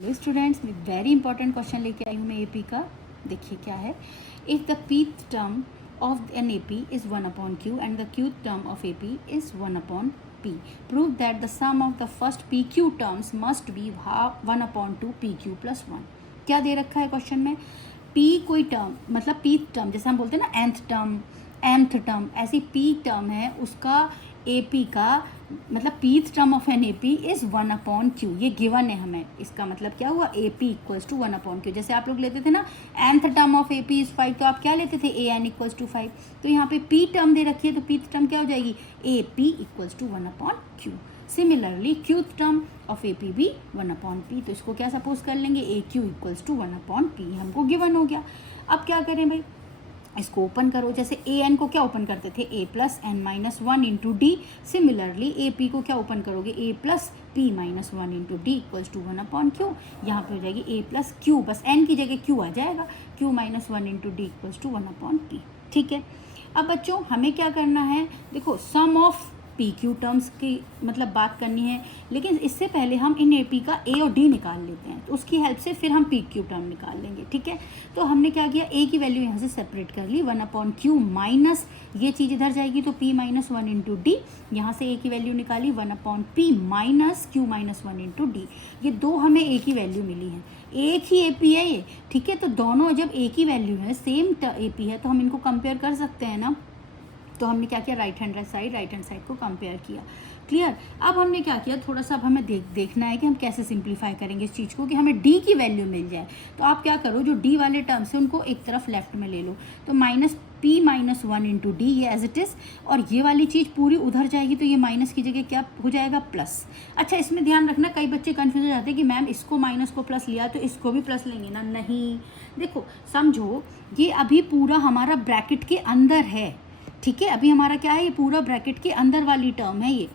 Hello students, मैं very important question लेके आई हूँ मैं एपी का। देखिए क्या है। If the pth term of an AP is 1/q and the qth term of AP is 1/p, prove that the sum of the first pq terms must be 1/2 pq + 1। क्या दे रखा है क्वेश्चन में? p कोई term, मतलब pth term, जैसे हम बोलते हैं ना nth टर्म, mth टर्म, ऐसी p टर्म है, उसका AP का मतलब pth term of an AP is 1/q। ये गिवन है हमें। इसका मतलब क्या हुआ? AP = 1/q। जैसे आप लोग लेते थे ना nth term of AP is 5, तो आप क्या लेते थे? AN = 5। तो यहाँ पे p टर्म दे रखी है, तो pth टर्म क्या हो जाएगी? AP = 1/q। Similarly qth term of AP भी 1/p। तो इसको क्या सपोज कर लेंगे? AQ = 1/p। हमको गिवन हो गया। अब क्या करें भाई? इसको ओपन करो। जैसे an को क्या ओपन करते थे? a + n - 1 × d। Similarly AP को क्या ओपन करोगे? a + p - 1 × d = 1/q। यहाँ पे हो जाएगी a + q, बस n की जगह q आ जाएगा, q - 1 × d = 1/p। ठीक है। अब बच्चों हमें क्या करना है? देखो, सम ऑफ PQ टर्म्स की मतलब बात करनी है, लेकिन इससे पहले हम इन AP का A और D निकाल लेते हैं। तो उसकी हेल्प से फिर हम PQ टर्म निकाल लेंगे। ठीक है। तो हमने क्या किया? A की वैल्यू यहाँ से सेपरेट कर ली, 1/q माइनस ये चीज़ इधर जाएगी तो p - 1 × d। यहाँ से A की वैल्यू निकाली 1/p माइनस q - 1 × d। ये दो हमें A की वैल्यू मिली है। एक ही AP है ये। ठीक है। तो दोनों जब A की वैल्यू है, सेम AP है, तो हम इनको कंपेयर कर सकते हैं ना। तो हमने क्या किया? राइट हैंड साइड को कंपेयर किया। क्लियर। अब हमने क्या किया? थोड़ा सा अब हमें देखना है कि हम कैसे सिंप्लीफाई करेंगे इस चीज़ को कि हमें d की वैल्यू मिल जाए। तो आप क्या करो, जो d वाले टर्म्स हैं उनको एक तरफ लेफ्ट में ले लो। तो -p - 1 × d, ये एज इट इज़, और ये वाली चीज़ पूरी उधर जाएगी, तो ये माइनस की जगह क्या हो जाएगा? प्लस। अच्छा, इसमें ध्यान रखना, कई बच्चे कन्फ्यूज हो जाते हैं कि मैम इसको माइनस को प्लस लिया तो इसको भी प्लस लेंगे ना। नहीं, देखो समझो, ये अभी पूरा हमारा ब्रैकेट के अंदर है। ठीक है। अभी हमारा क्या है? ये पूरा ब्रैकेट के अंदर वाली टर्म है ये।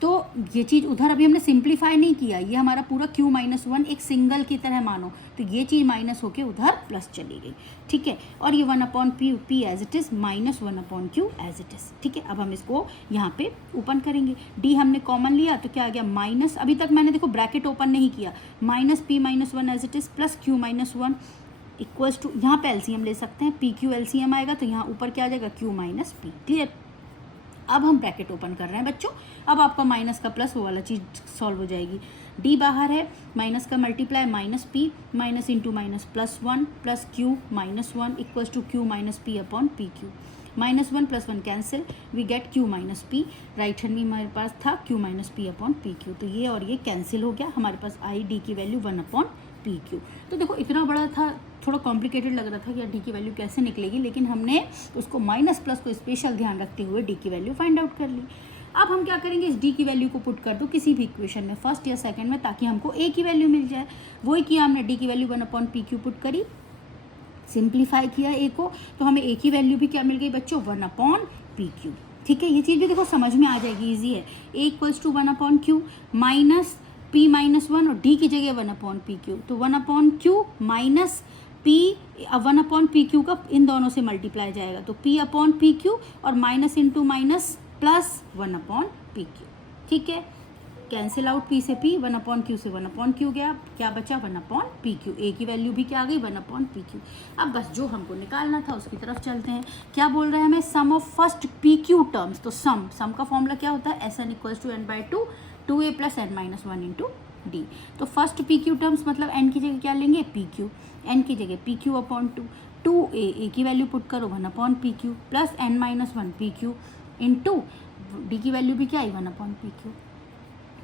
तो ये चीज़ उधर अभी हमने सिंप्लीफाई नहीं किया, ये हमारा पूरा q - 1 एक सिंगल की तरह मानो, तो ये चीज़ माइनस होके उधर प्लस चली गई। ठीक है। और ये 1/p as it is minus 1/q as it is. ठीक है। अब हम इसको यहाँ पे ओपन करेंगे। d हमने कॉमन लिया तो क्या आ गया? माइनस, अभी तक मैंने देखो ब्रैकेट ओपन नहीं किया, -p - 1 as it is plus q - 1 equals to, यहाँ पे एलसीएम ले सकते हैं, PQ एलसीएम आएगा, तो यहाँ ऊपर क्या आ जाएगा? q - p। क्लियर। अब हम ब्रैकेट ओपन कर रहे हैं बच्चों। अब आपका माइनस का प्लस वो वाला चीज़ सॉल्व हो जाएगी। d बाहर है, माइनस का multiply -p, minus into minus +1 plus q - 1 equals to q - p/pq। -1 + 1 cancel, we get q - p। Right hand में हमारे पास था q - p/pq, तो ये और ये कैंसिल हो गया। हमारे पास आई d की वैल्यू 1/pq। तो देखो इतना बड़ा था, थोड़ा कॉम्प्लिकेटेड लग रहा था कि यार डी की वैल्यू कैसे निकलेगी, लेकिन हमने उसको माइनस प्लस को स्पेशल ध्यान रखते हुए डी की वैल्यू फाइंड आउट कर ली। अब हम क्या करेंगे? इस डी की वैल्यू को पुट कर दो किसी भी इक्वेशन में, फर्स्ट या सेकंड में, ताकि हमको ए की वैल्यू मिल जाए। वही किया हमने, डी की वैल्यू 1/pq पुट करी, सिंप्लीफाई किया ए को, तो हमें ए की वैल्यू भी क्या मिल गई बच्चों? 1/pq। ठीक है। ये चीज़ भी देखो समझ में आ जाएगी, ईजी है। A equals to 1/q minus p - 1 और d की जगह 1/pq, तो 1/q माइनस p 1/pq का इन दोनों से मल्टीप्लाई जाएगा, तो p/pq और minus into minus plus 1/pq। ठीक है। कैंसिल आउट p से p, 1/q से 1/q गया, क्या बचा? 1/pq। a की वैल्यू भी क्या आ गई? 1/pq। अब बस जो हमको निकालना था उसकी तरफ चलते हैं। क्या बोल रहे हैं हमें? सम ऑफ फर्स्ट pq टर्म्स। तो सम का फॉर्मूला क्या होता है? Sn = n/2 2a + n - 1 × d। तो फर्स्ट pq टर्म्स मतलब n की जगह क्या लेंगे? pq, n की जगह pq/2, 2a की वैल्यू पुट करो 1/pq plus n - 1 pq into d की वैल्यू भी क्या आई? 1/pq।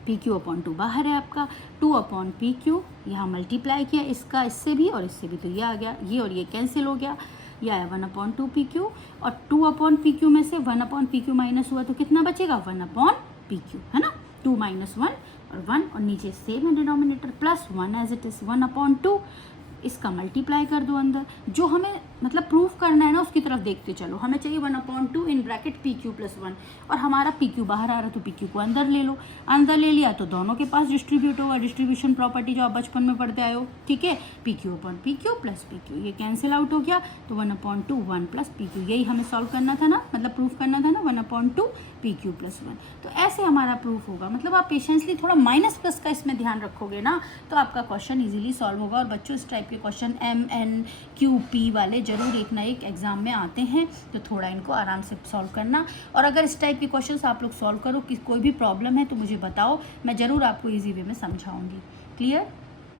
pq/2 बाहर है आपका, 2/pq, यहाँ मल्टीप्लाई किया इसका इससे भी और इससे भी, तो ये आ गया, ये और ये कैंसिल हो गया, ये आया 1/2pq, और 2/pq में से 1/pq माइनस हुआ तो कितना बचेगा? 1/pq, है ना। 2 - 1 और 1, और नीचे सेम है denominator, plus 1 as it is 1/2, इसका मल्टीप्लाई कर दो अंदर। जो हमें मतलब प्रूफ करना है ना, उसकी तरफ देखते चलो। हमें चाहिए 1/2 in bracket P Q plus 1, और हमारा पी क्यू बाहर आ रहा है तो पी क्यू को अंदर ले लो। अंदर ले लिया तो दोनों के पास डिस्ट्रीब्यूट होगा, डिस्ट्रीब्यूशन प्रॉपर्टी जो आप बचपन में पढ़ते आए हो, ठीक है। P Q upon P Q plus P Q, ये कैंसिल आउट हो गया, तो 1/2 1 प्लस पी क्यू, यही हमें सॉल्व करना था ना, मतलब प्रूफ करना था ना, 1/2 पी क्यू प्लस 1। तो ऐसे हमारा प्रूफ होगा। मतलब आप पेशेंसली थोड़ा माइनस प्लस का इसमें ध्यान रखोगे ना, तो आपका क्वेश्चन इजीली सॉल्व होगा। और बच्चों इस टाइप के क्वेश्चन MNQP वाले जरूर एक ना एक एग्जाम में आते हैं, तो थोड़ा इनको आराम से सॉल्व करना। और अगर इस टाइप के क्वेश्चंस आप लोग सॉल्व करो, कि कोई भी प्रॉब्लम है तो मुझे बताओ, मैं ज़रूर आपको इजी वे में समझाऊंगी। क्लियर?